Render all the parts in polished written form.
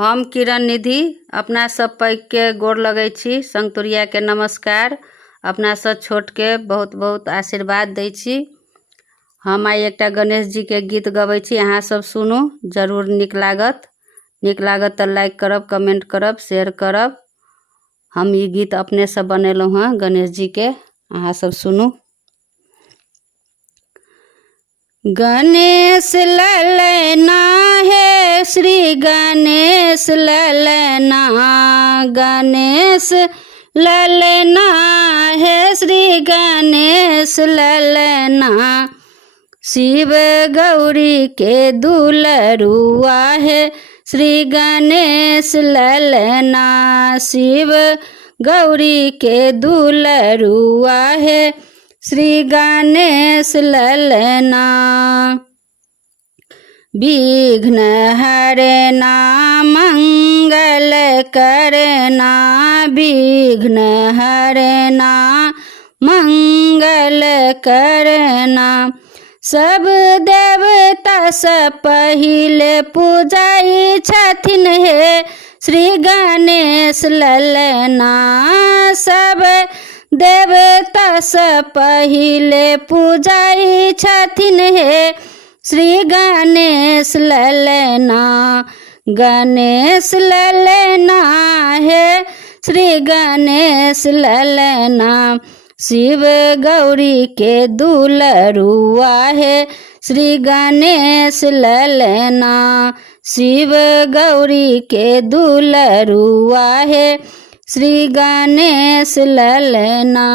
हम किरण निधि अपना सब पैघ के गोर लगै छी। संगतुरिया के नमस्कार। अपना सब छोट के बहुत बहुत आशीर्वाद दै छी। हम आई एकटा गणेश जी के गीत गबै छी, अहाँ सब सुनू, जरूर नीक लागत तो लाइक करब, कमेंट करब, शेयर करब। हम ये गीत अपने से बनेलहुँ हैं गणेश जी के, अहाँ सब सुनू। गणेश ललना हे श्री गणेश ललना, गणेश ललना हे श्री गणेश ललना। शिव गौरी के दुलरुआ है श्री गणेश ललना, शिव गौरी के दुलरुआ है श्री गणेश ललना। विघ्न हरना मंगल करना, विघ्न हरना मंगल करना। सब देवता से पहिले पूजाई छथिन हे श्री गणेश ललना। सब देवता से पहिले पूजाई छथिन हे श्री गणेश ललना। गणेश ललना हे श्री गणेश ललना, शिव गौरी के दुलरुआ है श्री गणेश ललना, शिव गौरी के दुलरुआ है श्री गणेश ललना।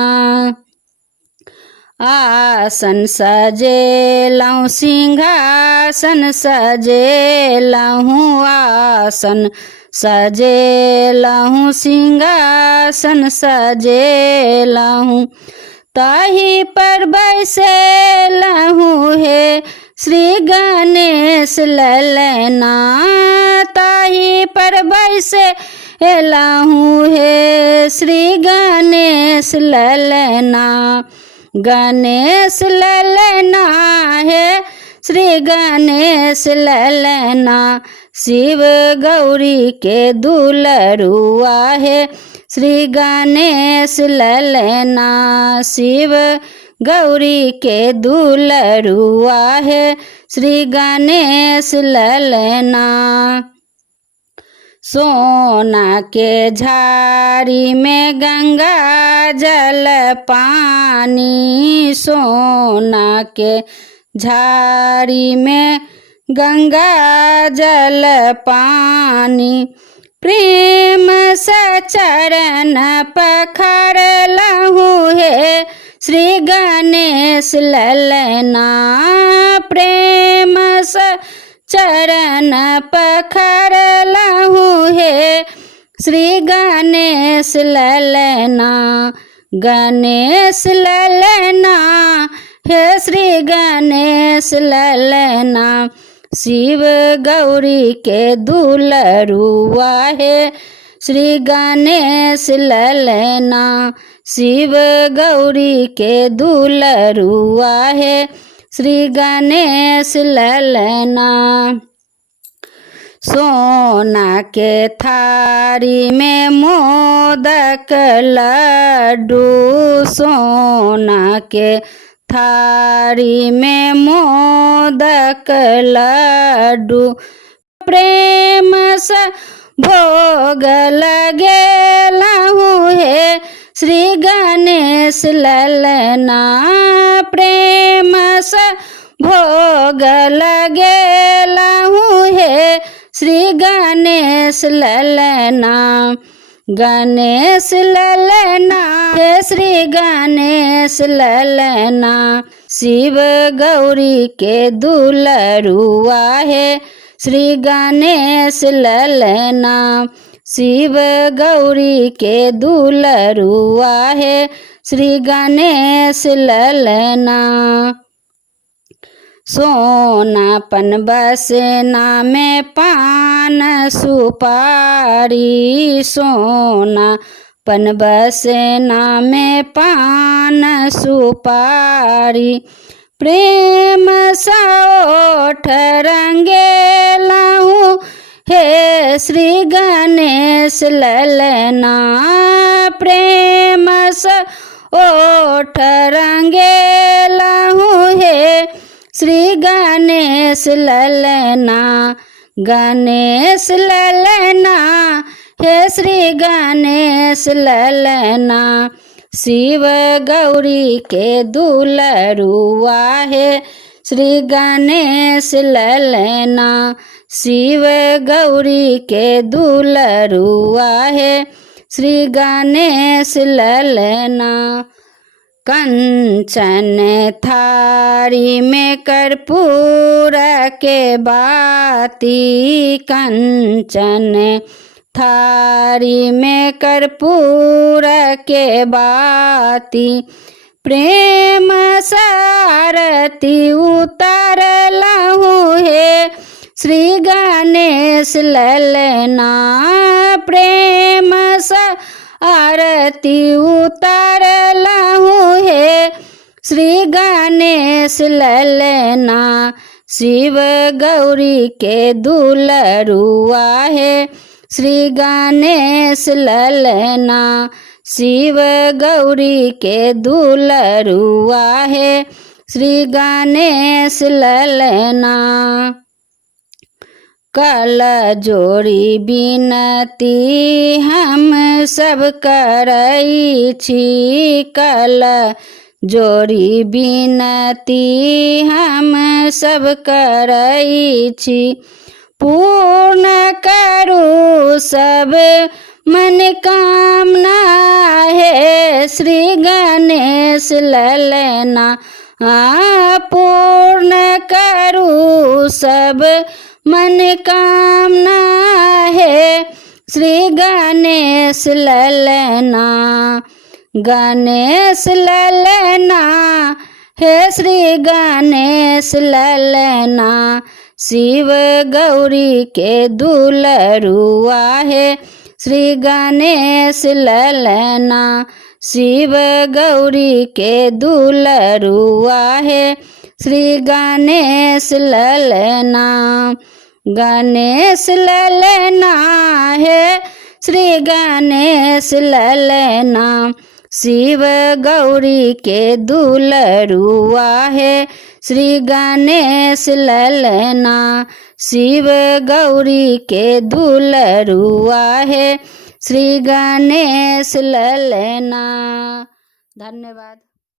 आसन सजेलहुँ सिंहासन सजेलहुँ, आसन सजेलहुँ सिंहासन सजेलहुँ। ताहि पर बैसेलहुँ हे श्री गणेश ललना, ताहि पर बैसेलहुँ हे श्री गणेश ललना। गणेश ललना है श्री गणेश ललना, शिव गौरी के दुलरुआ है श्री गणेश ललना, शिव गौरी के दुलरुआ है श्री गणेश ललना। सोना के झाड़ी में गंगा जल पानी, सोना के झाड़ी में गंगा जल पानी। प्रेम से चरण पखारलहुँ हे श्री गणेश ललना, प्रेम से चरण पखारलहुँ हे श्री गणेश ललना। गणेश ललना हे श्री गणेश ललना, शिव गौरी के दुलरुआ है श्री गणेश ललना, शिव गौरी के दुलरुआ है श्री गणेश ललना। सोना के थारी में मोदक लड्डू, सोना के थारी में मोदक लड्डू। प्रेम से भोग लगेलहुँ हे श्री गणेश ललना, प्रेम से भोग लगेलहुँ हे श्री गणेश ललना। गणेश ललना हे श्री गणेश ललना, शिव गौरी के दुलरुआ है श्री गणेश ललना, शिव गौरी के दुलरुआ है श्री गणेश ललना। सोनापन बसना में पान सुपारी, सोनापन बसना में पान सुपारी। प्रेम सा ओठ रंगेलहुँ हे श्री गणेश ललना प्रेम स ओठ रंगेलहु हे श्री गणेश ललना गणेश ललना हे श्री गणेश ललना शिव गौरी के दुलरुआ है श्री गणेश ललना शिव गौरी के दुलरुआ है श्री गणेश ललना कंचन थारी में कर्पूर के बाती कंचन थारी में कर्पूर के बाती प्रेम सारती उतारलहु हे श्री गणेश ललना प्रेम आरती उतारलहु हे श्री गणेश ललना शिव गौरी के दुलरुआ है श्री गणेश ललना शिव गौरी के दुलरुआ है श्री गणेश ललना कल जोड़ी बिनती हम सब करई छी कल जोड़ी बिनती हम सब करई छी पूर्ण करू सब मन कामना है श्री गणेश ललना पूर्ण करू सब मन कामना है श्री गणेश ललना गणेश ललना हे श्री गणेश ललना शिव गौरी के दुलरुआ है श्री गणेश ललना शिव गौरी के दुलरुआ है श्री गणेश ललना गणेश ललना है श्री गणेश ललना शिव गौरी के दुलरुआ है श्री गणेश ललना शिव गौरी के दुलरुआ है श्री गणेश ललना। धन्यवाद।